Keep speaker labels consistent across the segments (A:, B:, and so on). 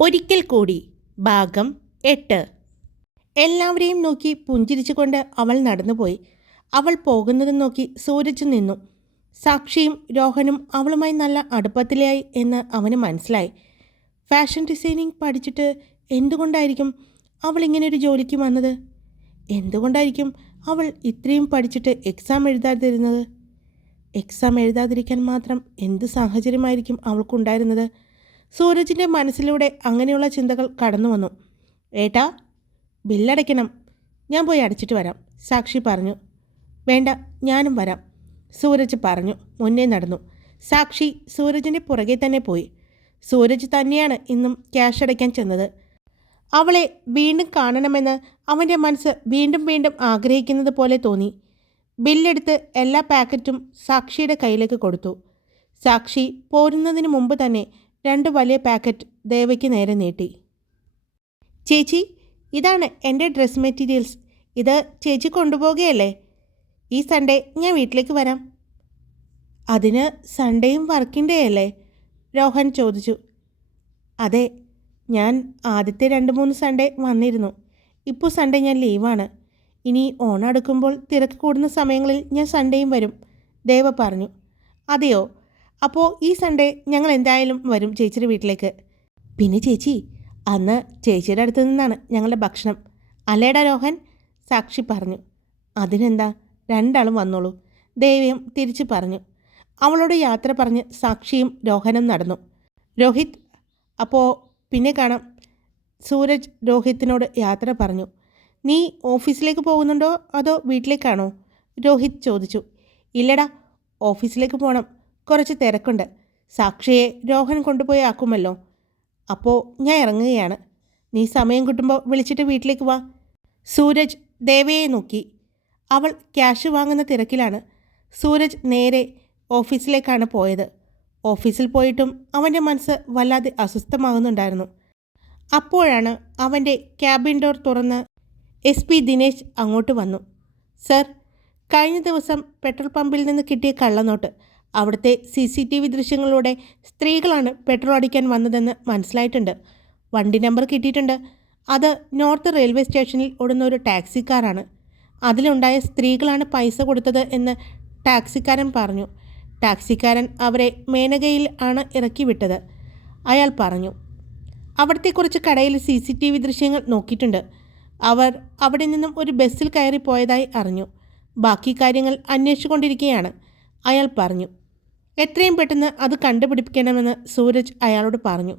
A: ഒരിക്കൽ കൂടി ഭാഗം എട്ട്. എല്ലാവരെയും നോക്കി പുഞ്ചിരിച്ചുകൊണ്ട് അവൾ നടന്നുപോയി. അവൾ പോകുന്നത് നോക്കി സൂരജ് നിന്നു. സാക്ഷിയും രോഹനും അവളുമായി നല്ല അടുപ്പത്തിലായി എന്ന് അവന് മനസ്സിലായി. ഫാഷൻ ഡിസൈനിങ് പഠിച്ചിട്ട് എന്തുകൊണ്ടായിരിക്കും അവൾ ഇങ്ങനെ ഒരു ജോലിക്ക് വന്നത്? എന്തുകൊണ്ടായിരിക്കും അവൾ ഇത്രയും പഠിച്ചിട്ട് എക്സാം എഴുതാതിരുന്നത് എക്സാം എഴുതാതിരിക്കാൻ മാത്രം എന്ത് സാഹചര്യമായിരിക്കും അവൾക്കുണ്ടായിരുന്നത്? സൂരജിന്റെ മനസ്സിലൂടെ അങ്ങനെയുള്ള ചിന്തകൾ കടന്നു വന്നു. ഏട്ടാ ബില്ലടയ്ക്കണം. ഞാൻ പോയി അടച്ചിട്ട് വരാം സാക്ഷി പറഞ്ഞു. വേണ്ട ഞാനും വരാം സൂരജ് പറഞ്ഞു. മുന്നേ നടന്നു. സാക്ഷി സൂരജിന്റെ പുറകെ തന്നെ പോയി. സൂരജ് തന്നെയാണ് ഇന്നും ക്യാഷ് അടയ്ക്കാൻ ചെന്നത്. അവളെ വീണ്ടും കാണണമെന്ന് അവന്റെ മനസ്സ് വീണ്ടും വീണ്ടും ആഗ്രഹിക്കുന്നത് പോലെ തോന്നി. ബില്ലെടുത്ത് എല്ലാ പാക്കറ്റും സാക്ഷിയുടെ കയ്യിലേക്ക് കൊടുത്തു. സാക്ഷി പോരുന്നതിന് മുമ്പ് തന്നെ രണ്ട് വലിയ പാക്കറ്റ് ദേവയ്ക്ക് നേരെ നീട്ടി. ചേച്ചി ഇതാണ് എന്റെ ഡ്രസ് മെറ്റീരിയൽസ് ഇത് ചേച്ചി കൊണ്ടുപോകുകയല്ലേ ഈ സൺഡേ ഞാൻ വീട്ടിലേക്ക് വരാം. അതിന് സൺഡേയും വർക്കിംഗ് ഡേ അല്ലേ? രോഹൻ ചോദിച്ചു. അതെ ഞാൻ ആദ്യത്തെ രണ്ട് മൂന്ന് സൺഡേ വന്നിരുന്നു. ഇപ്പോൾ സൺഡേ ഞാൻ ലീവാണ്. ഇനി ഓണം അടുക്കുമ്പോൾ തിരക്ക് കൂടുന്ന സമയങ്ങളിൽ ഞാൻ സൺഡേയും വരും ദേവ പറഞ്ഞു. അതെയോ? അപ്പോൾ ഈ സൺഡേ ഞങ്ങൾ എന്തായാലും വരും ചേച്ചിയുടെ വീട്ടിലേക്ക്. പിന്നെ ചേച്ചി അന്ന് ചേച്ചിയുടെ അടുത്ത് നിന്നാണ് ഞങ്ങളുടെ ഭക്ഷണം. അല്ലേടാ രോഹൻ? സാക്ഷി പറഞ്ഞു. അതിനെന്താ? രണ്ടാളും വന്നോളൂ. ദേവിയും തിരിച്ചു പറഞ്ഞു. അവളോട് യാത്ര പറഞ്ഞ് സാക്ഷിയും രോഹനും നടന്നു. രോഹിത് അപ്പോൾ പിന്നെ കാണാം. സൂരജ് രോഹിത്തിനോട് യാത്ര പറഞ്ഞു. നീ ഓഫീസിലേക്ക് പോകുന്നുണ്ടോ? അതോ വീട്ടിലേക്കാണോ? രോഹിത് ചോദിച്ചു. ഇല്ലടാ ഓഫീസിലേക്ക് പോകണം കുറച്ച് തിരക്കുണ്ട്. സാക്ഷിയെ രോഹൻ കൊണ്ടുപോയി ആക്കുമല്ലോ. അപ്പോൾ ഞാൻ ഇറങ്ങുകയാണ്. നീ സമയം കിട്ടുമ്പോൾ വിളിച്ചിട്ട് വീട്ടിലേക്ക് വാ. സൂരജ് ദേവയെ നോക്കി. അവൾ ക്യാഷ് വാങ്ങുന്ന തിരക്കിലാണ്. സൂരജ് നേരെ ഓഫീസിലേക്കാണ് പോയത്. ഓഫീസിൽ പോയിട്ടും അവന്റെ മനസ്സ് വല്ലാതെ അസ്വസ്ഥമാകുന്നുണ്ടായിരുന്നു. അപ്പോഴാണ് അവന്റെ ക്യാബിൻ ഡോർ തുറന്ന് എസ് പി ദിനേശ് അങ്ങോട്ട് വന്നു. സർ കഴിഞ്ഞ ദിവസം പെട്രോൾ പമ്പിൽ നിന്ന് കിട്ടിയ കള്ളനോട്ട്. അവിടുത്തെ സി സി ടി വി ദൃശ്യങ്ങളിലൂടെ സ്ത്രീകളാണ് പെട്രോൾ അടിക്കാൻ വന്നതെന്ന് മനസ്സിലായിട്ടുണ്ട്. വണ്ടി നമ്പർ കിട്ടിയിട്ടുണ്ട്. അത് നോർത്ത് റെയിൽവേ സ്റ്റേഷനിൽ ഓടുന്ന ഒരു ടാക്സിക്കാരാണ്. അതിലുണ്ടായ സ്ത്രീകളാണ് പൈസ കൊടുത്തത് എന്ന് ടാക്സിക്കാരൻ പറഞ്ഞു. ടാക്സിക്കാരൻ അവരെ മേനകയിൽ ആണ് ഇറക്കി വിട്ടത് അയാൾ പറഞ്ഞു അവിടുത്തെ കുറച്ച് കടയിൽ സി സി ടി വി ദൃശ്യങ്ങൾ നോക്കിയിട്ടുണ്ട്. അവർ അവിടെ നിന്നും ഒരു ബസ്സിൽ കയറി പോയതായി അറിഞ്ഞു. ബാക്കി കാര്യങ്ങൾ അന്വേഷിച്ചുകൊണ്ടിരിക്കുകയാണ്. അയാൾ പറഞ്ഞു. എത്രയും പെട്ടെന്ന് അത് കണ്ടുപിടിപ്പിക്കണമെന്ന് സൂരജ് അയാളോട് പറഞ്ഞു.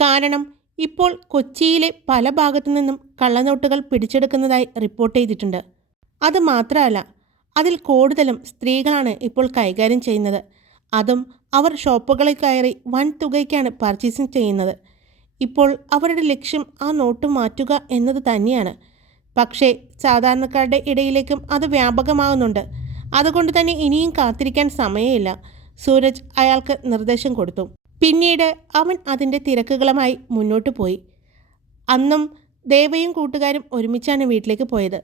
A: കാരണം ഇപ്പോൾ കൊച്ചിയിലെ പല ഭാഗത്തു നിന്നും കള്ളനോട്ടുകൾ പിടിച്ചെടുക്കുന്നതായി റിപ്പോർട്ട് ചെയ്തിട്ടുണ്ട്. അത് മാത്രമല്ല അതിൽ കൂടുതലും സ്ത്രീകളാണ് ഇപ്പോൾ കൈകാര്യം ചെയ്യുന്നത്. അതും അവർ ഷോപ്പുകളിൽ കയറി വൻ തുകയ്ക്കാണ് പർച്ചേസിങ് ചെയ്യുന്നത്. ഇപ്പോൾ അവരുടെ ലക്ഷ്യം ആ നോട്ട് മാറ്റുക എന്നത് തന്നെയാണ്. പക്ഷേ സാധാരണക്കാരുടെ ഇടയിലേക്കും അത് വ്യാപകമാകുന്നുണ്ട്. അതുകൊണ്ട് തന്നെ ഇനിയും കാത്തിരിക്കാൻ സമയമില്ല. സൂരജ് അയാൾക്ക് നിർദ്ദേശം കൊടുത്തു. പിന്നീട് അവൻ അതിന്റെ തിരക്കുകളുമായി മുന്നോട്ട് പോയി. അന്നും ദേവയും കൂട്ടുകാരും ഒരുമിച്ചാണ് വീട്ടിലേക്ക് പോയത്.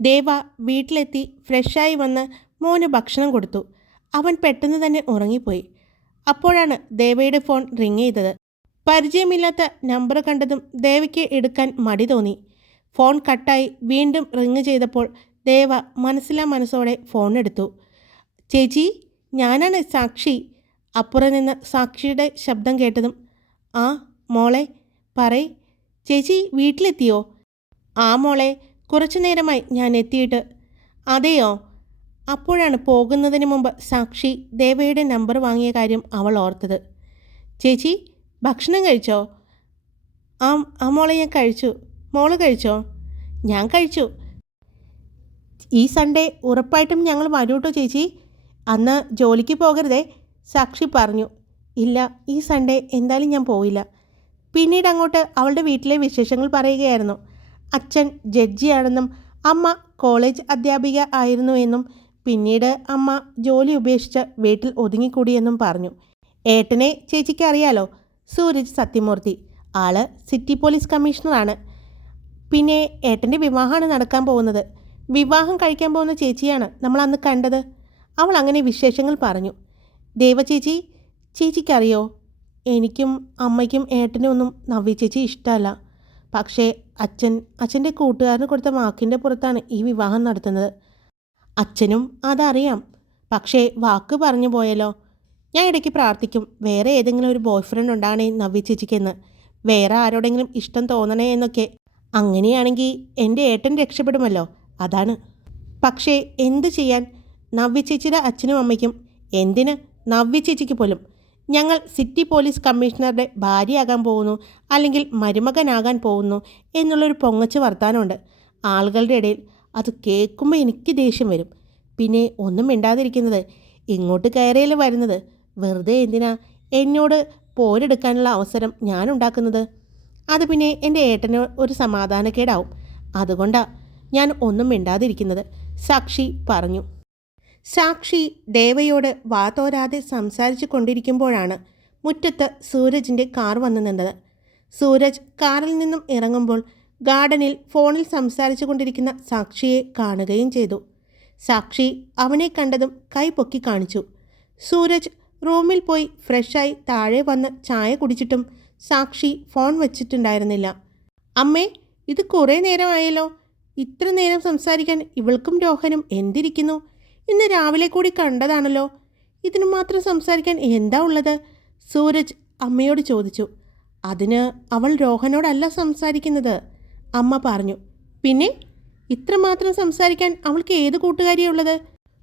A: ദേവ വീട്ടിലെത്തി ഫ്രഷായി വന്ന് മോന് ഭക്ഷണം കൊടുത്തു. അവൻ പെട്ടെന്ന് തന്നെ ഉറങ്ങിപ്പോയി. അപ്പോഴാണ് ദേവയുടെ ഫോൺ റിങ് ചെയ്തത്. പരിചയമില്ലാത്ത നമ്പർ കണ്ടതും ദേവയ്ക്ക് എടുക്കാൻ മടി തോന്നി. ഫോൺ കട്ടായി വീണ്ടും റിങ് ചെയ്തപ്പോൾ ദേവ മനസ്സിലാ മനസ്സോടെ ഫോൺ എടുത്തു. ചേച്ചി ഞാനാണ് സാക്ഷി. അപ്പുറം നിന്ന് സാക്ഷിയുടെ ശബ്ദം കേട്ടതും ആ മോളെ പറയ്. ചേച്ചി വീട്ടിലെത്തിയോ? ആ മോളെ കുറച്ചു നേരമായി ഞാൻ എത്തിയിട്ട്. അതെയോ? അപ്പോഴാണ് പോകുന്നതിന് മുമ്പ് സാക്ഷി ദേവയുടെ നമ്പർ വാങ്ങിയ കാര്യം അവൾ ഓർത്തത്. ചേച്ചി ഭക്ഷണം കഴിച്ചോ? ആ ആ മോളെ ഞാൻ കഴിച്ചു. മോൾ കഴിച്ചോ? ഞാൻ കഴിച്ചു. ഈ സൺഡേ ഉറപ്പായിട്ടും ഞങ്ങൾ വരൂട്ടോ ചേച്ചി. അന്ന് ജോലിക്ക് പോകരുതേ സാക്ഷി പറഞ്ഞു. ഇല്ല ഈ സൺഡേ എന്തായാലും ഞാൻ പോയില്ല പിന്നീട് അങ്ങോട്ട് അവളുടെ വീട്ടിലെ വിശേഷങ്ങൾ പറയുകയായിരുന്നു. അച്ഛൻ ജഡ്ജിയാണെന്നും അമ്മ കോളേജ് അധ്യാപിക ആയിരുന്നു എന്നും പിന്നീട് അമ്മ ജോലി ഉപേക്ഷിച്ച് വീട്ടിൽ ഒതുങ്ങിക്കൂടിയെന്നും പറഞ്ഞു. ഏട്ടനെ ചേച്ചിക്ക് അറിയാലോ സൂരജ് സത്യമൂർത്തി. ആൾ സിറ്റി പോലീസ് കമ്മീഷണറാണ്. പിന്നെ ഏട്ടന്റെ വിവാഹമാണ് നടക്കാൻ പോകുന്നത്. വിവാഹം കഴിക്കാൻ പോകുന്ന ചേച്ചിയാണ് നമ്മൾ അന്ന് കണ്ടത്. അവൾ അങ്ങനെ വിശേഷങ്ങൾ പറഞ്ഞു. ദേവ ചേച്ചി ചേച്ചിക്കറിയോ? എനിക്കും അമ്മയ്ക്കും ഏട്ടനും ഒന്നും നവ്യ ചേച്ചി ഇഷ്ടമല്ല. പക്ഷേ അച്ഛൻ അച്ഛന്റെ കൂട്ടുകാരന് കൊടുത്ത വാക്കിന്റെ പുറത്താണ് ഈ വിവാഹം നടത്തുന്നത്. അച്ഛനും അതറിയാം. പക്ഷേ വാക്ക് പറഞ്ഞു പോയല്ലോ. ഞാൻ ഇടയ്ക്ക് പ്രാർത്ഥിക്കും വേറെ ഏതെങ്കിലും ഒരു ബോയ് ഫ്രണ്ട് ഉണ്ടാകണേ നവ്യ ചേച്ചിക്കെന്ന്. വേറെ ആരോടെങ്കിലും ഇഷ്ടം തോന്നണേ എന്നൊക്കെ. അങ്ങനെയാണെങ്കിൽ എന്റെ ഏട്ടൻ രക്ഷപ്പെടുമല്ലോ. അതാണ്. പക്ഷേ എന്തു ചെയ്യാൻ? നവ്യച്ചേച്ചിയുടെ അച്ഛനും അമ്മയ്ക്കും എന്തിന്? നവ്യച്ചേച്ചിക്ക് പോലും ഞങ്ങൾ സിറ്റി പോലീസ് കമ്മീഷണറുടെ ഭാര്യയാകാൻ പോകുന്നു അല്ലെങ്കിൽ മരുമകനാകാൻ പോകുന്നു എന്നുള്ളൊരു പൊങ്ങച്ച് വർത്താനമുണ്ട്. ആളുകളുടെ ഇടയിൽ അത് കേൾക്കുമ്പോൾ എനിക്ക് ദേഷ്യം വരും. പിന്നെ ഒന്നും മിണ്ടാതിരിക്കുന്നത് ഇങ്ങോട്ട് കയറിയല്ലേ വരുന്നത്? വെറുതെ എന്തിനാ എന്നോട് പോരെടുക്കാനുള്ള അവസരം ഞാനുണ്ടാക്കുന്നത് അത് പിന്നെ എന്റെ ഏട്ടന് ഒരു സമാധാനക്കേടാവും. അതുകൊണ്ടാ ഞാൻ ഒന്നും മിണ്ടാതിരിക്കുന്നത്. സാക്ഷി പറഞ്ഞു. സാക്ഷി ദേവയോട് വാതോരാതെ സംസാരിച്ചു കൊണ്ടിരിക്കുമ്പോഴാണ് മുറ്റത്ത് സൂരജിന്റെ കാർ വന്നു നിന്നത്. സൂരജ് കാറിൽ നിന്നും ഇറങ്ങുമ്പോൾ ഗാർഡനിൽ ഫോണിൽ സംസാരിച്ചു കൊണ്ടിരിക്കുന്ന സാക്ഷിയെ കാണുകയും ചെയ്തു. സാക്ഷി അവനെ കണ്ടതും കൈ പൊക്കി കാണിച്ചു. സൂരജ് റൂമിൽ പോയി ഫ്രഷായി താഴെ വന്ന് ചായ കുടിച്ചിട്ടും സാക്ഷി ഫോൺ വച്ചിട്ടുണ്ടായിരുന്നില്ല. അമ്മേ ഇത് കുറേ നേരമായല്ലോ. ഇത്ര നേരം സംസാരിക്കാൻ ഇവൾക്കും രോഹനും എന്തിരിക്കുന്നു? ഇന്ന് രാവിലെ കൂടി കണ്ടതാണല്ലോ. ഇതിനു മാത്രം സംസാരിക്കാൻ എന്താ ഉള്ളത്? സൂരജ് അമ്മയോട് ചോദിച്ചു. അതിന് അവൾ രോഹനോടല്ല സംസാരിക്കുന്നത്. അമ്മ പറഞ്ഞു. പിന്നെ? ഇത്രമാത്രം സംസാരിക്കാൻ അവൾക്ക് ഏത് കൂട്ടുകാരിയുള്ളത്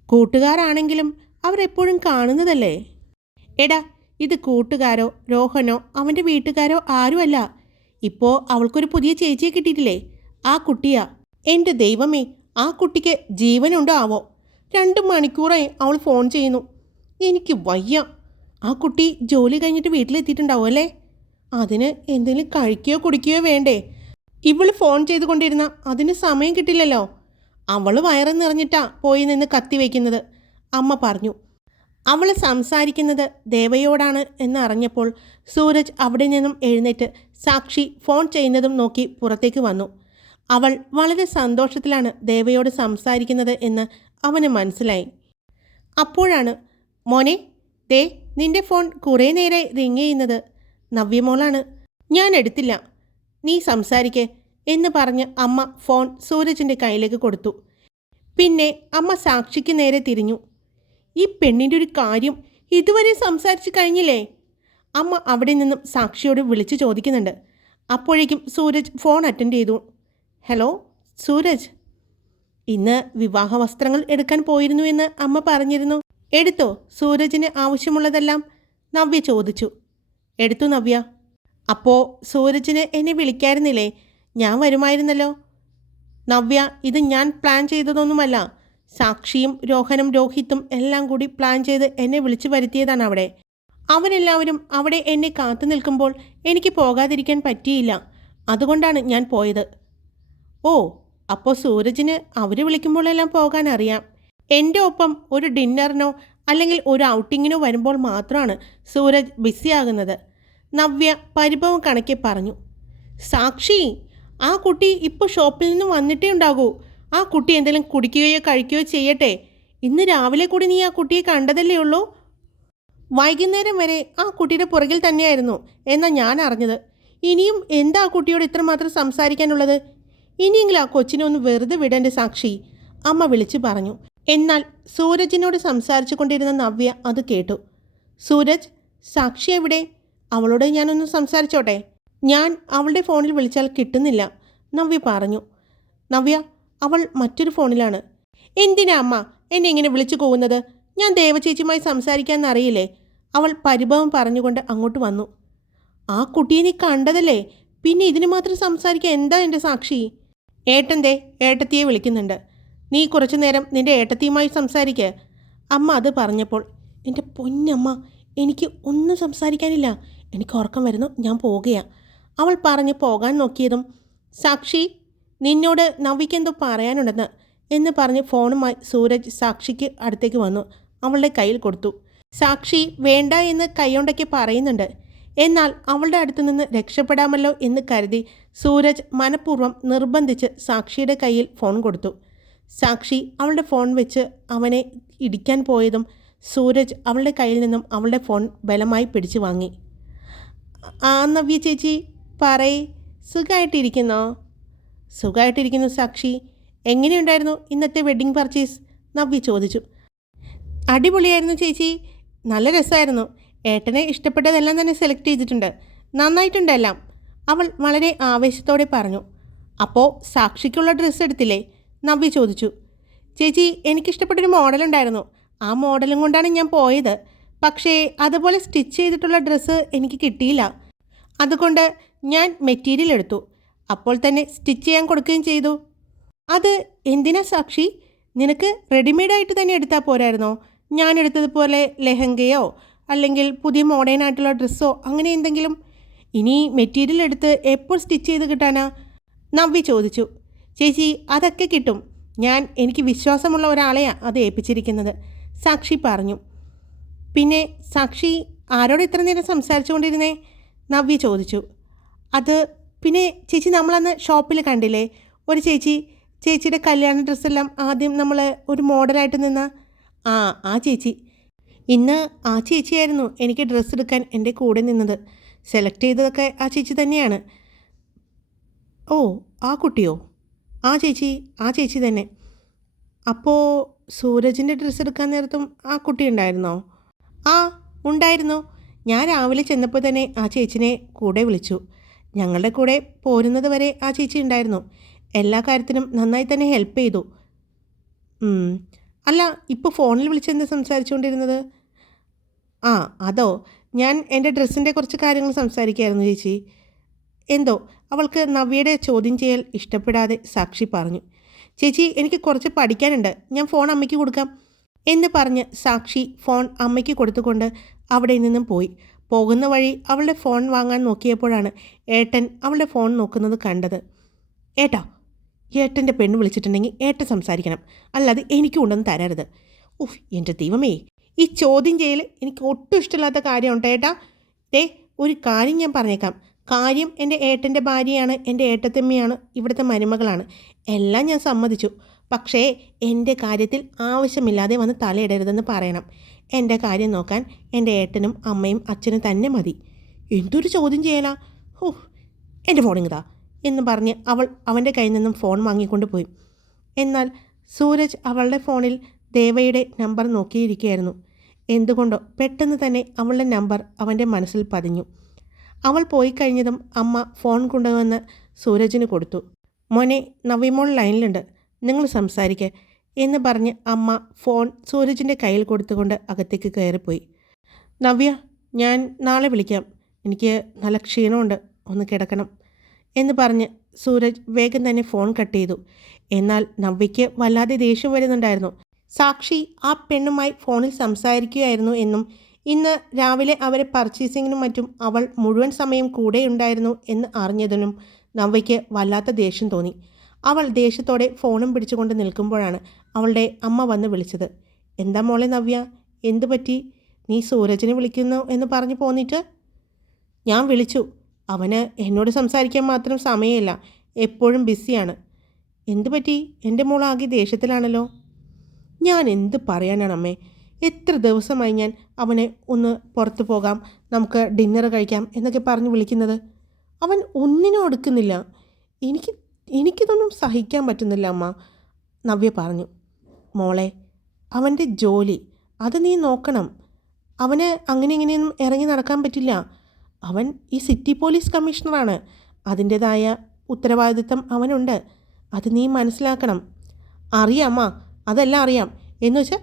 A: കൂട്ടുകാരാണെങ്കിലും അവരെപ്പോഴും കാണുന്നതല്ലേ? എടാ ഇത് കൂട്ടുകാരോ രോഹനോ അവന്റെ വീട്ടുകാരോ ആരുമല്ല. ഇപ്പോൾ അവൾക്കൊരു പുതിയ ചേച്ചിയെ കിട്ടിയിട്ടില്ലേ? ആ കുട്ടിയാ. എന്റെ ദൈവമേ ആ കുട്ടിക്ക് ജീവനുണ്ടാവോ? രണ്ട് മണിക്കൂറായി അവൾ ഫോൺ ചെയ്യുന്നു. എനിക്ക് വയ്യ. ആ കുട്ടി ജോലി കഴിഞ്ഞിട്ട് വീട്ടിലെത്തിയിട്ടുണ്ടാവും അല്ലേ? അതിന് എന്തെങ്കിലും കഴിക്കുകയോ കുടിക്കുകയോ വേണ്ടേ? ഇവൾ ഫോൺ ചെയ്തുകൊണ്ടിരുന്ന അതിന് സമയം കിട്ടില്ലല്ലോ. അവൾ വയറ് നിറഞ്ഞിട്ടാ പോയി നിന്ന് കത്തി വയ്ക്കുന്നത് അമ്മ പറഞ്ഞു അവൾ സംസാരിക്കുന്നത് ദേവയോടാണ് എന്നറിഞ്ഞപ്പോൾ സൂരജ് അവിടെ നിന്നും എഴുന്നേറ്റ് സാക്ഷി ഫോൺ ചെയ്യുന്നതും നോക്കി പുറത്തേക്ക് വന്നു. അവൾ വളരെ സന്തോഷത്തിലാണ് ദേവയോട് സംസാരിക്കുന്നത് എന്ന് അവന് മനസ്സിലായി. അപ്പോഴാണ് മോനെ ദേ നിന്റെ ഫോൺ കുറേ നേരെ റിങ് ചെയ്യുന്നത്. നവ്യമോളാണ്. ഞാൻ എടുത്തില്ല. നീ സംസാരിക്കേ എന്ന് പറഞ്ഞ് അമ്മ ഫോൺ സൂരജിന്റെ കയ്യിലേക്ക് കൊടുത്തു. പിന്നെ അമ്മ സാക്ഷിക്ക് നേരെ തിരിഞ്ഞു. ഈ പെണ്ണിന്റെ ഒരു കാര്യം ഇതുവരെ സംസാരിച്ചു കഴിഞ്ഞില്ലേ? അമ്മ അവിടെ നിന്നും സാക്ഷിയോട് വിളിച്ചു ചോദിക്കുന്നുണ്ട്. അപ്പോഴേക്കും സൂരജ് ഫോൺ അറ്റൻഡ് ചെയ്തു. ഹലോ സൂരജ്. ഇന്ന് വിവാഹ വസ്ത്രങ്ങൾ എടുക്കാൻ പോയിരുന്നു എന്ന് അമ്മ പറഞ്ഞിരുന്നു. എടുത്തോ? സൂരജിന് ആവശ്യമുള്ളതെല്ലാം നവ്യ ചോദിച്ചു. എടുത്തു നവ്യ. അപ്പോൾ സൂരജിന് എന്നെ വിളിക്കായിരുന്നില്ലേ? ഞാൻ വരുമായിരുന്നല്ലോ. നവ്യ ഇത് ഞാൻ പ്ലാൻ ചെയ്തതൊന്നുമല്ല. സാക്ഷിയും രോഹനും രോഹിത്തും എല്ലാം കൂടി പ്ലാൻ ചെയ്ത് എന്നെ വിളിച്ചു വരുത്തിയതാണ് അവിടെ. അവരെല്ലാവരും അവിടെ എന്നെ കാത്തു നിൽക്കുമ്പോൾ എനിക്ക് പോകാതിരിക്കാൻ പറ്റിയില്ല. അതുകൊണ്ടാണ് ഞാൻ പോയത്. ഓ അപ്പോൾ സൂരജിന് അവർ വിളിക്കുമ്പോഴെല്ലാം പോകാൻ അറിയാം എന്റെ ഒപ്പം ഒരു ഡിന്നറിനോ അല്ലെങ്കിൽ ഒരു ഔട്ടിങ്ങിനോ വരുമ്പോൾ മാത്രമാണ് സൂരജ് ബിസിയാകുന്നത്. നവ്യ പരിഭവം കണക്കെ പറഞ്ഞു. സാക്ഷി ആ കുട്ടി ഇപ്പോൾ ഷോപ്പിൽ നിന്ന് വന്നിട്ടേ ഉണ്ടാകൂ. ആ കുട്ടി എന്തെങ്കിലും കുടിക്കുകയോ കഴിക്കുകയോ ചെയ്യട്ടെ. ഇന്ന് രാവിലെ കൂടി നീ ആ കുട്ടിയെ കണ്ടതല്ലേ ഉള്ളൂ? വൈകുന്നേരം വരെ ആ കുട്ടിയുടെ പുറകിൽ തന്നെയായിരുന്നു എന്നാണ് ഞാൻ അറിഞ്ഞത്. ഇനിയും എന്താ ആ കുട്ടിയോട് ഇത്രമാത്രം സംസാരിക്കാനുള്ളത്? ഇനിയെങ്കിലും ആ കൊച്ചിനെ ഒന്ന് വെറുതെ വിടേണ്ട സാക്ഷി അമ്മ വിളിച്ചു പറഞ്ഞു. എന്നാൽ സൂരജിനോട് സംസാരിച്ചു കൊണ്ടിരുന്ന നവ്യ അത് കേട്ടു. സൂരജ് സാക്ഷി എവിടെ? അവളോട് ഞാനൊന്ന് സംസാരിച്ചോട്ടെ? ഞാൻ അവളുടെ ഫോണിൽ വിളിച്ചാൽ കിട്ടുന്നില്ല നവ്യ പറഞ്ഞു. നവ്യ അവൾ മറ്റൊരു ഫോണിലാണ്. എന്തിനാ അമ്മ എന്നെ ഇങ്ങനെ വിളിച്ചു പോകുന്നത് ഞാൻ ദേവചേച്ചിയുമായി സംസാരിക്കാൻ അറിയില്ലേ? അവൾ പരിഭവം പറഞ്ഞുകൊണ്ട് അങ്ങോട്ട് വന്നു. ആ കുട്ടിയെ നീ കണ്ടതല്ലേ? പിന്നെ ഇതിന് മാത്രം സംസാരിക്കാൻ എന്താ എന്റെ സാക്ഷി? ഏട്ടന്റെ ഏട്ടത്തിയെ വിളിക്കുന്നുണ്ട്. നീ കുറച്ചു നേരം നിന്റെ ഏട്ടത്തിയുമായി സംസാരിക്കുക അമ്മ അത് പറഞ്ഞപ്പോൾ എന്റെ പൊന്നമ്മ എനിക്ക് ഒന്നും സംസാരിക്കാനില്ല. എനിക്ക് ഉറക്കം വരുന്നു. ഞാൻ പോകുകയാണ് അവൾ പറഞ്ഞ് പോകാൻ നോക്കിയതും സാക്ഷി നിന്നോട് നവിക്കെന്തോ പറയാനുണ്ടെന്ന് എന്ന് പറഞ്ഞ് ഫോണുമായി സൂരജ് സാക്ഷിക്ക് അടുത്തേക്ക് വന്നു. അവളുടെ കയ്യിൽ കൊടുത്തു. സാക്ഷി വേണ്ട എന്ന് കൈയൊണ്ടൊക്കെ പറയുന്നുണ്ട്. എന്നാൽ അവളുടെ അടുത്തു നിന്ന് രക്ഷപ്പെടാമല്ലോ എന്ന് കരുതി സൂരജ് മനഃപൂർവം നിർബന്ധിച്ച് സാക്ഷിയുടെ കയ്യിൽ ഫോൺ കൊടുത്തു. സാക്ഷി അവളുടെ ഫോൺ വെച്ച് അവനെ ഇടിക്കാൻ പോയതും സൂരജ് അവളുടെ കയ്യിൽ നിന്നും അവളുടെ ഫോൺ ബലമായി പിടിച്ചു വാങ്ങി. ആ നവ്യ ചേച്ചി പറയ് സുഖമായിട്ടിരിക്കുന്നോ സുഖമായിട്ടിരിക്കുന്നു സാക്ഷി. എങ്ങനെയുണ്ടായിരുന്നു ഇന്നത്തെ വെഡ്ഡിങ് പർച്ചേസ്? നവ്യ ചോദിച്ചു. അടിപൊളിയായിരുന്നു ചേച്ചി. നല്ല രസമായിരുന്നു. ഏട്ടനെ ഇഷ്ടപ്പെട്ടതെല്ലാം തന്നെ സെലക്ട് ചെയ്തിട്ടുണ്ട്. നന്നായിട്ടുണ്ട് എല്ലാം. അവൾ വളരെ ആവേശത്തോടെ പറഞ്ഞു. അപ്പോൾ സാക്ഷിക്കുള്ള ഡ്രസ്സ് എടുത്തില്ലേ? നവ്യ ചോദിച്ചു. ചേച്ചി എനിക്കിഷ്ടപ്പെട്ടൊരു മോഡലുണ്ടായിരുന്നു. ആ മോഡലും കൊണ്ടാണ് ഞാൻ പോയത്. പക്ഷേ അതുപോലെ സ്റ്റിച്ച് ചെയ്തിട്ടുള്ള ഡ്രസ്സ് എനിക്ക് കിട്ടിയില്ല. അതുകൊണ്ട് ഞാൻ മെറ്റീരിയൽ എടുത്തു. അപ്പോൾ തന്നെ സ്റ്റിച്ച് ചെയ്യാൻ കൊടുക്കുകയും ചെയ്തു. അത് എന്തിനാ സാക്ഷി? നിനക്ക് റെഡിമെയ്ഡായിട്ട് തന്നെ എടുത്താൽ പോരായിരുന്നോ? ഞാൻ എടുത്തതുപോലെ ലെഹങ്കയോ അല്ലെങ്കിൽ പുതിയ മോഡേൺ ആയിട്ടുള്ള ഡ്രസ്സോ അങ്ങനെ എന്തെങ്കിലും? ഇനി മെറ്റീരിയൽ എടുത്ത് എപ്പോൾ സ്റ്റിച്ച് ചെയ്ത് കിട്ടാനാ? നവ്വി ചോദിച്ചു. ചേച്ചി അതൊക്കെ കിട്ടും. ഞാൻ എനിക്ക് വിശ്വാസമുള്ള ഒരാളെയാണ് അത് ഏൽപ്പിച്ചിരിക്കുന്നത്. സാക്ഷി പറഞ്ഞു. പിന്നെ സാക്ഷി ആരോട് ഇത്ര നേരം സംസാരിച്ചുകൊണ്ടിരുന്നേ? നവ്യ ചോദിച്ചു. അത് പിന്നെ ചേച്ചി നമ്മളന്ന് ഷോപ്പിൽ കണ്ടില്ലേ? ഒരു ചേച്ചി ചേച്ചിയുടെ കല്യാണ ഡ്രസ്സെല്ലാം ആദ്യം നമ്മൾ ഒരു മോഡലായിട്ട് നിന്ന്? ആ ആ ചേച്ചി. ഇന്ന് ആ ചേച്ചിയായിരുന്നു എനിക്ക് ഡ്രസ്സ് എടുക്കാൻ എന്റെ കൂടെ നിന്നത്. സെലക്ട് ചെയ്തതൊക്കെ ആ ചേച്ചി തന്നെയാണ്. ഓ ആ കുട്ടിയോ? ആ ചേച്ചി ആ ചേച്ചി തന്നെ. അപ്പോൾ സൂരജിന്റെ ഡ്രസ്സ് എടുക്കാൻ നേരത്തും ആ കുട്ടി ഉണ്ടായിരുന്നോ? ആ ഉണ്ടായിരുന്നു. ഞാൻ രാവിലെ ചെന്നപ്പോൾ തന്നെ ആ ചേച്ചിനെ കൂടെ വിളിച്ചു. ഞങ്ങളുടെ കൂടെ പോരുന്നത് വരെ ആ ചേച്ചി ഉണ്ടായിരുന്നു. എല്ലാ കാര്യത്തിനും നന്നായി തന്നെ ഹെൽപ്പ് ചെയ്തു. അല്ല ഇപ്പോൾ ഫോണിൽ വിളിച്ചെന്താ സംസാരിച്ചുകൊണ്ടിരുന്നത് ആ അതോ ഞാൻ എന്റെ ഡ്രസ്സിന്റെ കുറച്ച് കാര്യങ്ങൾ സംസാരിക്കുകയായിരുന്നു ചേച്ചി. എന്തോ അവൾക്ക് നവ്യയുടെ ചോദ്യം ചെയ്യൽ ഇഷ്ടപ്പെടാതെ സാക്ഷി പറഞ്ഞു. ചേച്ചി എനിക്ക് കുറച്ച് പഠിക്കാനുണ്ട്. ഞാൻ ഫോൺ അമ്മയ്ക്ക് കൊടുക്കാം. എന്ന് പറഞ്ഞ് സാക്ഷി ഫോൺ അമ്മയ്ക്ക് കൊടുത്തുകൊണ്ട് അവിടെ നിന്നും പോയി. പോകുന്ന വഴി അവളുടെ ഫോൺ വാങ്ങാൻ നോക്കിയപ്പോഴാണ് ഏട്ടൻ അവളുടെ ഫോൺ നോക്കുന്നത് കണ്ടത്. ഏട്ടാ ഏട്ടന്റെ പെണ്ണ് വിളിച്ചിട്ടുണ്ടെങ്കിൽ ഏട്ടൻ സംസാരിക്കണം. അല്ലാതെ എനിക്കും ഉണ്ടെന്ന് തരരുത്. ഉഫ് എന്റെ ദൈവമേ. ഈ ചോദ്യം ചെയ്യൽ എനിക്ക് ഒട്ടും ഇഷ്ടമില്ലാത്ത കാര്യമുണ്ട് ഏട്ടാ ദേ ഒരു കാര്യം ഞാൻ പറഞ്ഞേക്കാം. കാര്യം എന്റെ ഏട്ടന്റെ ഭാര്യയാണ് എന്റെ ഏട്ടത്തമ്മയാണ് ഇവിടുത്തെ മരുമകളാണ്. എല്ലാം ഞാൻ സമ്മതിച്ചു. പക്ഷേ എന്റെ കാര്യത്തിൽ ആവശ്യമില്ലാതെ വന്ന് തലയിടരുതെന്ന് പറയണം. എന്റെ കാര്യം നോക്കാൻ എന്റെ ഏട്ടനും അമ്മയും അച്ഛനും തന്നെ മതി. എന്തൊരു ചോദ്യം ചെയ്യലാ? ഓ എന്റെ ഫോണിങ്ങതാ എന്ന് പറഞ്ഞ് അവൾ അവന്റെ കയ്യിൽ നിന്നും ഫോൺ വാങ്ങിക്കൊണ്ട് പോയി. എന്നാൽ സൂരജ് അവളുടെ ഫോണിൽ ദേവയുടെ നമ്പർ നോക്കിയിരിക്കുകയായിരുന്നു. എന്തുകൊണ്ടോ പെട്ടെന്ന് തന്നെ അവളുടെ നമ്പർ അവന്റെ മനസ്സിൽ പതിഞ്ഞു. അവൾ പോയി കഴിഞ്ഞതും അമ്മ ഫോൺ കൊണ്ടുവന്ന് സൂരജിന് കൊടുത്തു. മോനെ നവിമോൾ ലൈനിലുണ്ട്. നിങ്ങൾ സംസാരിക്കുക എന്ന് പറഞ്ഞ് അമ്മ ഫോൺ സൂരജിന്റെ കയ്യിൽ കൊടുത്തുകൊണ്ട് അകത്തേക്ക് കയറിപ്പോയി. നവ്യ ഞാൻ നാളെ വിളിക്കാം. എനിക്ക് നല്ല ക്ഷീണമുണ്ട്. ഒന്ന് കിടക്കണം. എന്ന് പറഞ്ഞ് സൂരജ് വേഗം തന്നെ ഫോൺ കട്ട് ചെയ്തു. എന്നാൽ നവ്യയ്ക്ക് വല്ലാതെ ദേഷ്യം വരുന്നുണ്ടായിരുന്നു. സാക്ഷി ആ പെണ്ണുമായി ഫോണിൽ സംസാരിക്കുകയായിരുന്നു എന്നും ഇന്ന് രാവിലെ അവരെ പർച്ചേസിങ്ങിനും മറ്റും അവൾ മുഴുവൻ സമയം കൂടെയുണ്ടായിരുന്നു എന്ന് അറിഞ്ഞതിനും നവ്യയ്ക്ക് വല്ലാത്ത ദേഷ്യം തോന്നി. അവൾ ദേഷ്യത്തോടെ ഫോണും പിടിച്ചുകൊണ്ട് നിൽക്കുമ്പോഴാണ് അവളുടെ അമ്മ വന്ന് വിളിച്ചത്. എന്താ മോളെ നവ്യ? എന്തു പറ്റി നീ സൂരജിനെ വിളിക്കുന്നു എന്ന് പറഞ്ഞു പോന്നിട്ട്? ഞാൻ വിളിച്ചു. അവന് എന്നോട് സംസാരിക്കാൻ മാത്രം സമയമില്ല. എപ്പോഴും ബിസിയാണ്. എന്തു പറ്റി? എന്റെ മോൾ ആകെ ദേഷ്യത്തിലാണല്ലോ. ഞാൻ എന്ത് പറയാനാണ് അമ്മേ? എത്ര ദിവസമായി ഞാൻ അവനെ ഒന്ന് പുറത്തു പോകാം നമുക്ക് ഡിന്നർ കഴിക്കാം എന്നൊക്കെ പറഞ്ഞ് വിളിക്കുന്നത്. അവൻ ഒന്നിനും അടുക്കുന്നില്ല എനിക്ക് എനിക്കിതൊന്നും സഹിക്കാൻ പറ്റുന്നില്ല അമ്മ നവ്യ പറഞ്ഞു. മോളെ അവന്റെ ജോലി അത് നീ നോക്കണം. അവന് അങ്ങനെ ഇങ്ങനെയൊന്നും ഇറങ്ങി നടക്കാൻ പറ്റില്ല. അവൻ ഈ സിറ്റി പോലീസ് കമ്മീഷണറാണ്. അതിന്റെതായ ഉത്തരവാദിത്തം അവനുണ്ട്. അത് നീ മനസ്സിലാക്കണം. അറിയാമ്മാ അതെല്ലാം അറിയാം. എന്ന് വെച്ചാൽ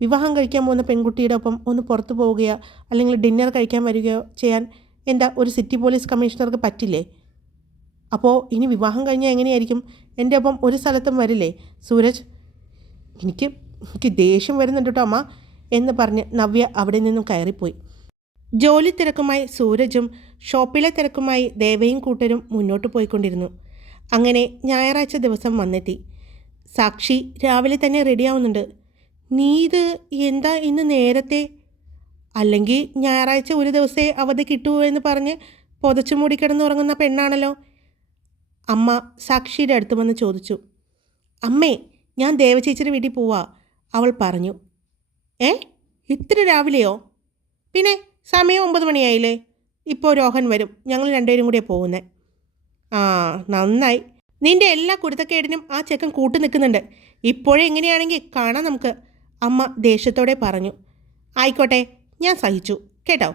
A: വിവാഹം കഴിക്കാൻ പോകുന്ന പെൺകുട്ടിയുടെ ഒപ്പം ഒന്ന് പുറത്തു പോവുകയോ അല്ലെങ്കിൽ ഡിന്നർ കഴിക്കാൻ വരികയോ ചെയ്യാൻ എന്താ ഒരു സിറ്റി പോലീസ് കമ്മീഷണർക്ക് പറ്റില്ലേ? അപ്പോൾ ഇനി വിവാഹം കഴിഞ്ഞാൽ എങ്ങനെയായിരിക്കും? എന്റെ ഒപ്പം ഒരു സ്ഥലത്തും വരില്ലേ? സൂരജ് എനിക്ക് എനിക്ക് ദേഷ്യം വരുന്നുണ്ട് കേട്ടോ അമ്മ എന്ന് പറഞ്ഞ് നവ്യ അവിടെ നിന്നും കയറിപ്പോയി. ജോലി തിരക്കുമായി സൂരജും ഷോപ്പിലെ തിരക്കുമായി ദേവയും കൂട്ടരും മുന്നോട്ട് പോയിക്കൊണ്ടിരുന്നു. അങ്ങനെ ഞായറാഴ്ച ദിവസം വന്നെത്തി. സാക്ഷി രാവിലെ തന്നെ റെഡിയാവുന്നുണ്ട്. നീ ഇത് എന്താ ഇന്ന് നേരത്തെ? അല്ലെങ്കിൽ ഞായറാഴ്ച ഒരു ദിവസേ അവധി കിട്ടൂ എന്ന് പറഞ്ഞ് പുതച്ചു മൂടിക്കിടന്ന് ഉറങ്ങുന്ന പെണ്ണാണല്ലോ? അമ്മ സാക്ഷിയുടെ അടുത്ത് വന്ന് ചോദിച്ചു. അമ്മേ ഞാൻ ദേവചേച്ചിയുടെ വീട്ടിൽ പോവാ. അവൾ പറഞ്ഞു. ഏ? ഇത്ര രാവിലെയോ? പിന്നെ സമയം ഒമ്പത് മണിയായില്ലേ? ഇപ്പോൾ രോഹൻ വരും. ഞങ്ങൾ രണ്ടുപേരും കൂടെ പോകുന്നത് ആ നന്നായി. നിന്റെ എല്ലാ കുരുത്തക്കേടിനും ആ ചെക്കൻ കൂട്ടു നിൽക്കുന്നുണ്ട്. ഇപ്പോഴേ എങ്ങനെയാണെങ്കിൽ കാണാം നമുക്ക്. അമ്മ ദേഷ്യത്തോടെ പറഞ്ഞു. ആയിക്കോട്ടെ ഞാൻ സഹിച്ചു. കേട്ടോ?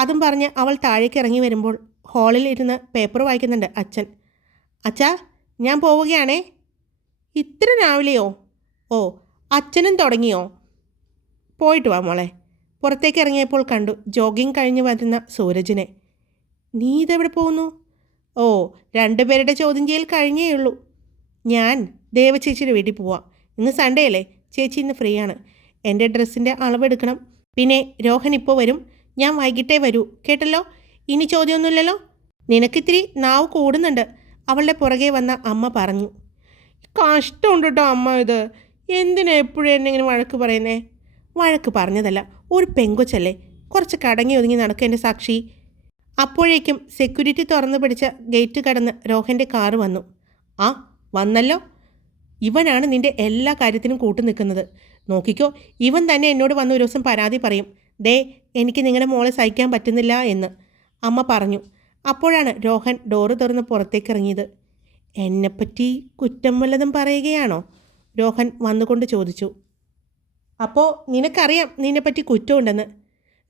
A: അതും പറഞ്ഞ് അവൾ താഴേക്ക് ഇറങ്ങി വരുമ്പോൾ ഹാളിൽ ഇരുന്ന് പേപ്പർ വായിക്കുന്നുണ്ട് അച്ഛൻ. അച്ഛാ ഞാൻ പോവുകയാണേ. ഇത്ര രാവിലെയോ? ഓ അച്ഛനും തുടങ്ങിയോ? പോയിട്ട് വാ മോളെ. പുറത്തേക്ക് ഇറങ്ങിയപ്പോൾ കണ്ടു ജോഗിങ് കഴിഞ്ഞ് വരുന്ന സൂരജിനെ. നീ ഇതെവിടെ പോകുന്നു ഓ രണ്ടുപേരുടെ ചോദ്യം ചെയ്യൽ കഴിഞ്ഞേ ഉള്ളൂ. ഞാൻ ദേവചേച്ചിയുടെ വീട്ടിൽ പോവാം. ഇന്ന് സൺഡേ അല്ലേ? ചേച്ചി ഇന്ന് ഫ്രീ ആണ്. എന്റെ ഡ്രസ്സിന്റെ അളവെടുക്കണം പിന്നെ രോഹൻ ഇപ്പോൾ വരും. ഞാൻ വൈകിട്ടേ വരൂ. കേട്ടല്ലോ? ഇനി ചോദ്യമൊന്നുമില്ലല്ലോ? നിനക്കിത്തിരി നാവ് കൂടുന്നുണ്ട്. അവളുടെ പുറകെ വന്ന അമ്മ പറഞ്ഞു. കഷ്ടമുണ്ട് കേട്ടോ അമ്മ ഇത്? എന്തിനാ എപ്പോഴും എന്നെ ഇങ്ങനെ വഴക്ക് പറയുന്നേ? വഴക്ക് പറഞ്ഞതല്ല. ഒരു പെങ്കൊച്ചല്ലേ. കുറച്ച് കടങ്ങി ഒതുങ്ങി നടക്കേണ്ട സാക്ഷി. അപ്പോഴേക്കും സെക്യൂരിറ്റി തുറന്നു പിടിച്ച ഗേറ്റ് കടന്ന് രോഹന്റെ കാറ് വന്നു. ആ വന്നല്ലോ. ഇവനാണ് നിന്റെ എല്ലാ കാര്യത്തിനും കൂട്ടു നിൽക്കുന്നത്. നോക്കിക്കോ ഇവൻ തന്നെ എന്നോട് വന്ന ഒരു ദിവസം പരാതി പറയും. ദേ എനിക്ക് നിങ്ങളുടെ മോളെ സഹിക്കാൻ പറ്റുന്നില്ല എന്ന്. അമ്മ പറഞ്ഞു. അപ്പോഴാണ് രോഹൻ ഡോറ് തുറന്ന് പുറത്തേക്ക് ഇറങ്ങിയത്. എന്നെപ്പറ്റി കുറ്റം വല്ലതും പറയുകയാണോ? രോഹൻ വന്നുകൊണ്ട് ചോദിച്ചു. അപ്പോൾ നിനക്കറിയാം നിന്നെപ്പറ്റി കുറ്റമുണ്ടെന്ന്.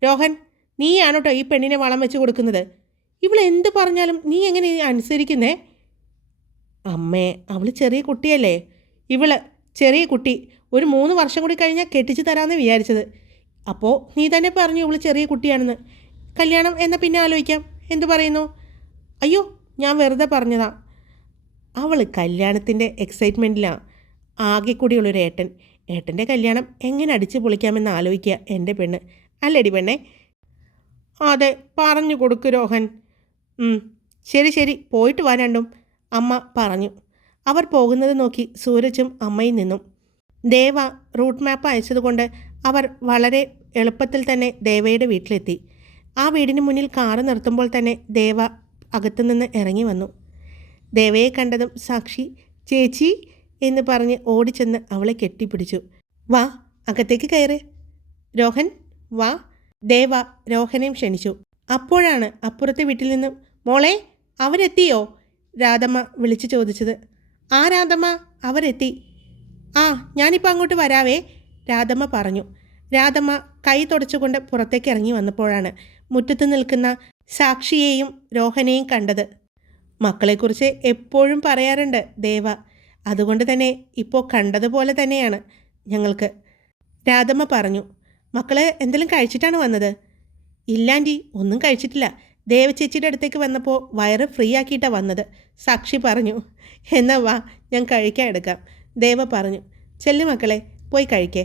A: രോഹൻ നീയാണോ കേട്ടോ ഈ പെണ്ണിനെ വളം വെച്ച് കൊടുക്കുന്നത്? ഇവൾ എന്ത് പറഞ്ഞാലും നീ എങ്ങനെ അനുസരിക്കുന്നേ? അമ്മേ അവൾ ചെറിയ കുട്ടിയല്ലേ. ഇവൾ ചെറിയ കുട്ടി. ഒരു മൂന്ന് വർഷം കൂടി കഴിഞ്ഞാൽ കെട്ടിച്ച് തരാമെന്ന് വിചാരിച്ചത്. അപ്പോൾ നീ തന്നെ പറഞ്ഞു ഇവൾ ചെറിയ കുട്ടിയാണെന്ന്. കല്യാണം എന്ന പിന്നെ ആലോചിക്കാം. എന്തു പറയുന്നു? അയ്യോ ഞാൻ വെറുതെ പറഞ്ഞതാ. അവൾ കല്യാണത്തിന്റെ എക്സൈറ്റ്മെന്റിലാണ് ആകെ കൂടിയുള്ളൊരു ഏട്ടൻ. ഏട്ടന്റെ കല്യാണം എങ്ങനെ അടിച്ചു പൊളിക്കാമെന്ന് ആലോചിക്കുക എന്റെ പെണ്ണ്. അല്ലടി പെണ്ണെ. അതെ പറഞ്ഞു കൊടുക്കു രോഹൻ. ശരി ശരി പോയിട്ട് വാ രണ്ടും. അമ്മ പറഞ്ഞു. അവർ പോകുന്നത് നോക്കി സൂരജും അമ്മയും നിന്നും. ദേവ റൂട്ട് മാപ്പ് അയച്ചതുകൊണ്ട് അവർ വളരെ എളുപ്പത്തിൽ തന്നെ ദേവയുടെ വീട്ടിലെത്തി. ആ വീടിന് മുന്നിൽ കാറ് നിർത്തുമ്പോൾ തന്നെ ദേവ അകത്തുനിന്ന് ഇറങ്ങി വന്നു. ദേവയെ കണ്ടതും സാക്ഷി ചേച്ചി എന്ന് പറഞ്ഞ് ഓടിച്ചെന്ന് അവളെ കെട്ടിപ്പിടിച്ചു. വാ അകത്തേക്ക് കയറ്. രോഹൻ വാ. ദേവ രോഹനെയും ക്ഷണിച്ചു. അപ്പോഴാണ് അപ്പുറത്തെ വീട്ടിൽ നിന്നും മോളെ അവരെത്തിയോ? രാധമ്മ വിളിച്ചു ചോദിച്ചത്. ആ രാധമ്മ അവരെത്തി. ആ ഞാനിപ്പോൾ അങ്ങോട്ട് വരാവേ രാധമ്മ പറഞ്ഞു. രാധമ്മ കൈ തുടച്ചുകൊണ്ട് പുറത്തേക്ക് ഇറങ്ങി വന്നപ്പോഴാണ് മുറ്റത്ത് നിൽക്കുന്ന സാക്ഷിയെയും രോഹനെയും കണ്ടത്. മക്കളെക്കുറിച്ച് എപ്പോഴും പറയാറുണ്ട് ദേവ. അതുകൊണ്ട് തന്നെ ഇപ്പോൾ കണ്ടതുപോലെ തന്നെയാണ് ഞങ്ങൾക്ക്. രാധമ്മ പറഞ്ഞു മക്കളെ എന്തെങ്കിലും കഴിച്ചിട്ടാണ് വന്നത്? ഇല്ലാണ്ടി ഒന്നും കഴിച്ചിട്ടില്ല. ദേവചേച്ചിയുടെ അടുത്തേക്ക് വന്നപ്പോൾ വയറ് ഫ്രീ ആക്കിയിട്ടാണ് വന്നത് സാക്ഷി പറഞ്ഞു. എന്നാ വാ ഞാൻ കഴിക്കാൻ എടുക്കാം ദേവ പറഞ്ഞു. ചെല്ലു മക്കളെ പോയി കഴിക്കേ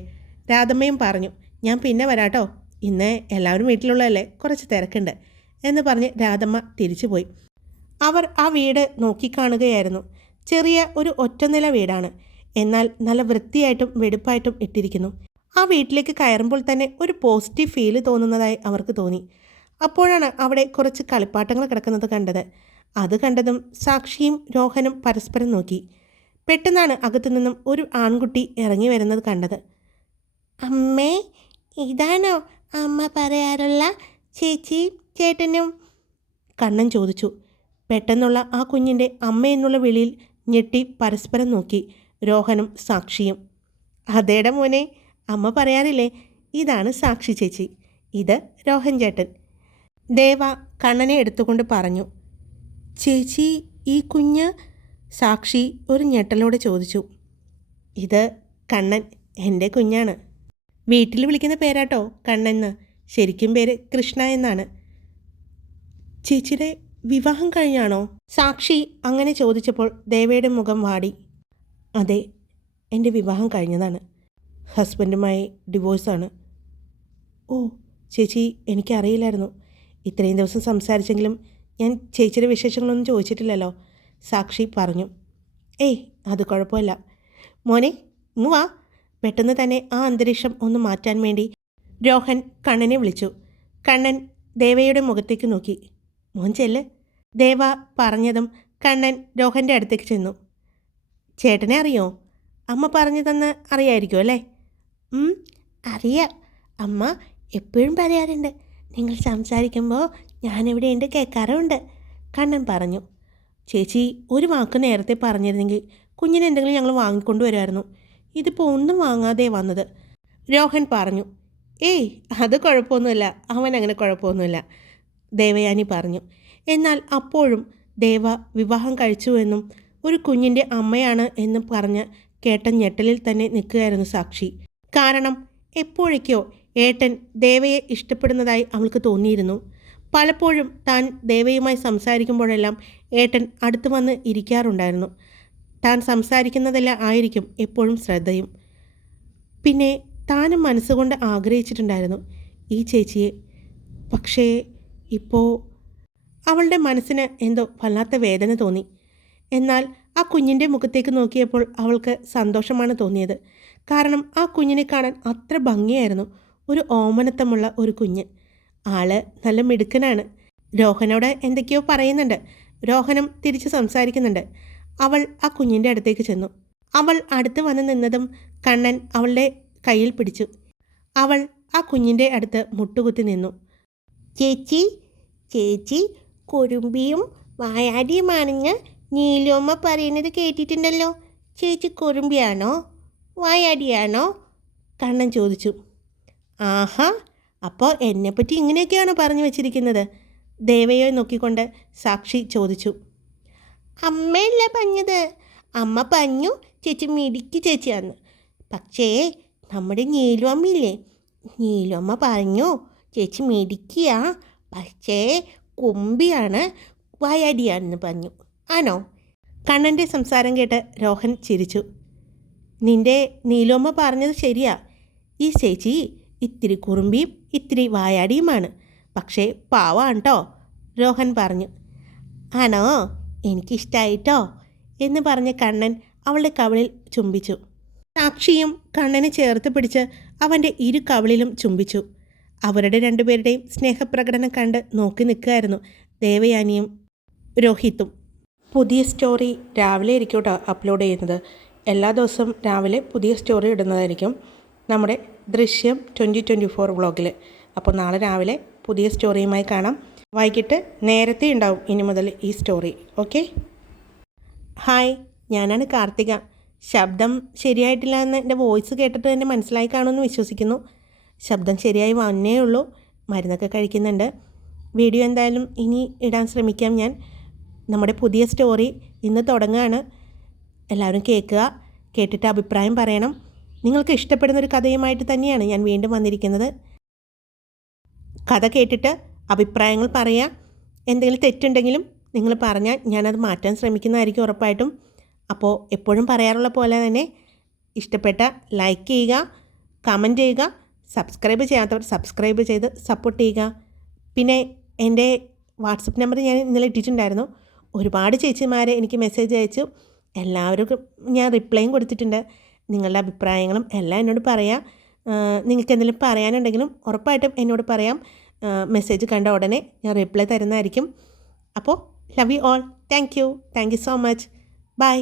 A: രാധമ്മയും പറഞ്ഞു. ഞാൻ പിന്നെ വരാട്ടോ ഇന്ന് എല്ലാവരും വീട്ടിലുള്ളതല്ലേ കുറച്ച് തിരക്കുണ്ട് എന്ന് പറഞ്ഞ് രാധമ്മ തിരിച്ചു പോയി അവർ ആ വീട് നോക്കിക്കാണുകയായിരുന്നു ചെറിയ ഒരു ഒറ്റനില വീടാണ്. എന്നാൽ നല്ല വൃത്തിയായിട്ടും വെടുപ്പായിട്ടും ഇട്ടിരിക്കുന്നു. ആ വീട്ടിലേക്ക് കയറുമ്പോൾ തന്നെ ഒരു പോസിറ്റീവ് ഫീൽ തോന്നുന്നതായി അവർക്ക് തോന്നി. അപ്പോഴാണ് അവിടെ കുറച്ച് കളിപ്പാട്ടങ്ങൾ കിടക്കുന്നത് കണ്ടത്. അത് കണ്ടതും സാക്ഷിയും രോഹനും പരസ്പരം നോക്കി. പെട്ടെന്നാണ് അകത്തു നിന്നും ഒരു ആൺകുട്ടി ഇറങ്ങി വരുന്നത് കണ്ടത്. അമ്മേ ഇതാണോ അമ്മ പറയാറുള്ള ചേച്ചി ചേട്ടനും? കണ്ണൻ ചോദിച്ചു. പെട്ടെന്നുള്ള ആ കുഞ്ഞിന്റെ അമ്മ എന്നുള്ള വിളിയിൽ ഞെട്ടി പരസ്പരം നോക്കി. രോഹനും സാക്ഷിയും. അതേടെ മോനെ അമ്മ പറയാറില്ലേ ഇതാണ് സാക്ഷി ചേച്ചി. ഇത് രോഹൻ ചേട്ടൻ. ദേവ കണ്ണനെ എടുത്തുകൊണ്ട് പറഞ്ഞു. ചേച്ചി ഈ കുഞ്ഞ്? സാക്ഷി ഒരു ഞെട്ടലോടെ ചോദിച്ചു. ഇത് കണ്ണൻ എന്റെ കുഞ്ഞാണ്. വീട്ടിൽ വിളിക്കുന്ന പേരാട്ടോ കണ്ണെന്ന് ശരിക്കും പേര് കൃഷ്ണ എന്നാണ്. ചേച്ചിയുടെ വിവാഹം കഴിഞ്ഞാണോ? സാക്ഷി അങ്ങനെ ചോദിച്ചപ്പോൾ ദേവയുടെ മുഖം വാടി. അതെ എന്റെ വിവാഹം കഴിഞ്ഞതാണ്. ഹസ്ബൻഡുമായി ഡിവോഴ്സാണ്. ഓ ചേച്ചി എനിക്കറിയില്ലായിരുന്നു. ഇത്രയും ദിവസം സംസാരിച്ചെങ്കിലും ഞാൻ ചേച്ചിയുടെ വിശേഷങ്ങളൊന്നും ചോദിച്ചിട്ടില്ലല്ലോ. സാക്ഷി പറഞ്ഞു. ഏയ് അത് കുഴപ്പമില്ല. മോനെ ഇങ്ങ് വാ. പെട്ടെന്ന് തന്നെ ആ അന്തരീക്ഷം ഒന്ന് മാറ്റാൻ വേണ്ടി രോഹൻ കണ്ണനെ വിളിച്ചു. കണ്ണൻ ദേവയുടെ മുഖത്തേക്ക് നോക്കി. മോൻ ചെല്ല്. ദേവ പറഞ്ഞതും കണ്ണൻ രോഹന്റെ അടുത്തേക്ക് ചെന്നു. ചേട്ടനെ അറിയോ? അമ്മ പറഞ്ഞു തന്ന് അല്ലേ? അറിയാം. അമ്മ എപ്പോഴും പറയാറുണ്ട്. നിങ്ങൾ സംസാരിക്കുമ്പോൾ ഞാനിവിടെ എന്റെ കേൾക്കാറുണ്ട് കണ്ണൻ പറഞ്ഞു. ചേച്ചി ഒരു വാക്ക് നേരത്തെ പറഞ്ഞിരുന്നെങ്കിൽ കുഞ്ഞിനെ എന്തെങ്കിലും ഞങ്ങൾ വാങ്ങിക്കൊണ്ടു വരുമായിരുന്നു. ഇതിപ്പോൾ ഒന്നും വാങ്ങാതെ വന്നത്. രോഹൻ പറഞ്ഞു. ഏയ് അത് കുഴപ്പമൊന്നുമില്ല. അവൻ അങ്ങനെ കുഴപ്പമൊന്നുമില്ല. ദേവയാനി പറഞ്ഞു. എന്നാൽ അപ്പോഴും ദേവ വിവാഹം കഴിച്ചുവെന്നും ഒരു കുഞ്ഞിന്റെ അമ്മയാണ് എന്നും പറഞ്ഞ് കേട്ട ഞെട്ടലിൽ തന്നെ നിൽക്കുകയായിരുന്നു സാക്ഷി. കാരണം എപ്പോഴേക്കോ ഏട്ടൻ ദേവയെ ഇഷ്ടപ്പെടുന്നതായി അവൾക്ക് തോന്നിയിരുന്നു. പലപ്പോഴും താൻ ദേവയുമായി സംസാരിക്കുമ്പോഴെല്ലാം ഏട്ടൻ അടുത്ത് വന്ന് ഇരിക്കാറുണ്ടായിരുന്നു. താൻ സംസാരിക്കുന്നതെല്ലാം ആയിരിക്കും എപ്പോഴും ശ്രദ്ധയും. പിന്നെ താനും മനസ്സുകൊണ്ട് ആഗ്രഹിച്ചിട്ടുണ്ടായിരുന്നു ഈ ചേച്ചിയെ പക്ഷേ ഇപ്പോൾ അവളുടെ മനസ്സിന് എന്തോ വല്ലാത്ത വേദന തോന്നി. എന്നാൽ ആ കുഞ്ഞിന്റെ മുഖത്തേക്ക് നോക്കിയപ്പോൾ അവൾക്ക് സന്തോഷമാണ് തോന്നിയത്. കാരണം ആ കുഞ്ഞിനെ കാണാൻ അത്ര ഭംഗിയായിരുന്നു. ഒരു ഓമനത്തമുള്ള ഒരു കുഞ്ഞ്. ആൾ നല്ല മിടുക്കനാണ്. രോഹനോട് എന്തൊക്കെയോ പറയുന്നുണ്ട്. രോഹനം തിരിച്ച് സംസാരിക്കുന്നുണ്ട്. അവൾ ആ കുഞ്ഞിന്റെ അടുത്തേക്ക് ചെന്നു. അവൾ അടുത്ത് വന്ന് നിന്നതും കണ്ണൻ അവളുടെ കയ്യിൽ പിടിച്ചു. അവൾ ആ കുഞ്ഞിന്റെ അടുത്ത് മുട്ടുകുത്തി നിന്നു. ചേച്ചി ചേച്ചി കുറുമ്പിയും വായാടിയുമാണെന്ന് നീലോമ്മ പറയുന്നത് കേട്ടിട്ടുണ്ടല്ലോ. ചേച്ചി കുറുമ്പിയാണോ? വായാടിയാണോ? കണ്ണൻ ചോദിച്ചു. ആഹാ അപ്പോൾ എന്നെപ്പറ്റി ഇങ്ങനെയൊക്കെയാണോ പറഞ്ഞു വച്ചിരിക്കുന്നത്? ദേവയെ നോക്കിക്കൊണ്ട് സാക്ഷി ചോദിച്ചു. അമ്മയല്ല പറഞ്ഞത് അമ്മ പഞ്ഞു ചേച്ചി മിടിക്ക് ചേച്ചിയാന്ന്. പക്ഷേ നമ്മുടെ നീലുവമ്മയില്ലേ? നീലുവമ്മ നീലു പറഞ്ഞു ചേച്ചി മിടിക്കിയാ പക്ഷേ കുമ്പിയാണ് വയടിയാണെന്ന് പറഞ്ഞു. ആണോ? കണ്ണന്റെ സംസാരം കേട്ട് രോഹൻ ചിരിച്ചു. നിന്റെ നീലോമ്മ പറഞ്ഞത് ശരിയാ. ഈ ചേച്ചി ഇത്തിരി കുറുമ്പിയും ഇത്തിരി വായാടിയുമാണ്. പക്ഷേ പാവാണ് കേട്ടോ രോഹൻ പറഞ്ഞു. ആണോ? എനിക്കിഷ്ടായിട്ടോ? എന്ന് പറഞ്ഞ് കണ്ണൻ അവളുടെ കവളിൽ ചുംബിച്ചു. സാക്ഷിയും കണ്ണനെ ചേർത്ത് പിടിച്ച് അവന്റെ ഇരു കവളിലും ചുംബിച്ചു. അവരുടെ രണ്ടുപേരുടെയും സ്നേഹപ്രകടനം കണ്ട് നോക്കി നിൽക്കുകയായിരുന്നു ദേവയാനിയും രോഹിത്തും. പുതിയ സ്റ്റോറി രാവിലെ ആയിരിക്കും കേട്ടോ അപ്ലോഡ് ചെയ്യുന്നത്. എല്ലാ ദിവസവും രാവിലെ പുതിയ സ്റ്റോറി ഇടുന്നതായിരിക്കും നമ്മുടെ ദൃശ്യം ട്വന്റി ട്വന്റി ഫോർ വ്ളോഗിൽ അപ്പോൾ നാളെ രാവിലെ പുതിയ സ്റ്റോറിയുമായി കാണാം. വൈകിട്ട് നേരത്തെ ഉണ്ടാവും ഇനി മുതൽ ഈ സ്റ്റോറി. ഓക്കെ? ഹായ് ഞാനാണ് കാർത്തിക. ശബ്ദം ശരിയായിട്ടില്ല എന്ന് എന്റെ വോയിസ് കേട്ടിട്ട് തന്നെ മനസ്സിലായി കാണുമെന്ന് വിശ്വസിക്കുന്നു. ശബ്ദം ശരിയായി വന്നേ ഉള്ളൂ. മരുന്നൊക്കെ കഴിക്കുന്നുണ്ട്. വീഡിയോ എന്തായാലും ഇനി ഇടാൻ ശ്രമിക്കാം ഞാൻ. നമ്മുടെ പുതിയ സ്റ്റോറി ഇന്ന് തുടങ്ങുകയാണ് എല്ലാവരും കേൾക്കുക കേട്ടിട്ട് അഭിപ്രായം പറയണം. നിങ്ങൾക്ക് ഇഷ്ടപ്പെടുന്ന ഒരു കഥയുമായിട്ട് തന്നെയാണ് ഞാൻ വീണ്ടും വന്നിരിക്കുന്നത്. കഥ കേട്ടിട്ട് അഭിപ്രായങ്ങൾ പറയുക എന്തെങ്കിലും തെറ്റുണ്ടെങ്കിലും നിങ്ങൾ പറഞ്ഞാൽ ഞാനത് മാറ്റാൻ ശ്രമിക്കുന്നതായിരിക്കും ഉറപ്പായിട്ടും. അപ്പോൾ എപ്പോഴും പറയാറുള്ള പോലെ തന്നെ ഇഷ്ടപ്പെട്ട ലൈക്ക് ചെയ്യുക കമന്റ് ചെയ്യുക സബ്സ്ക്രൈബ് ചെയ്യാത്തവർ സബ്സ്ക്രൈബ് ചെയ്ത് സപ്പോർട്ട് ചെയ്യുക. പിന്നെ എന്റെ വാട്സപ്പ് നമ്പർ ഞാൻ ഇന്നലെ ഇട്ടിട്ടുണ്ടായിരുന്നു. ഒരുപാട് ചേച്ചിമാരെ എനിക്ക് മെസ്സേജ് അയച്ചു. എല്ലാവർക്കും ഞാൻ റിപ്ലൈയും കൊടുത്തിട്ടുണ്ട്. നിങ്ങളുടെ അഭിപ്രായങ്ങളും എല്ലാം എന്നോട് പറയാം. നിങ്ങൾക്ക് എന്തെങ്കിലും പറയാനുണ്ടെങ്കിലും ഉറപ്പായിട്ടും എന്നോട് പറയാം. മെസ്സേജ് കണ്ട ഉടനെ ഞാൻ റിപ്ലൈ തരുന്നതായിരിക്കും. അപ്പോൾ love you all thank you thank you so much bye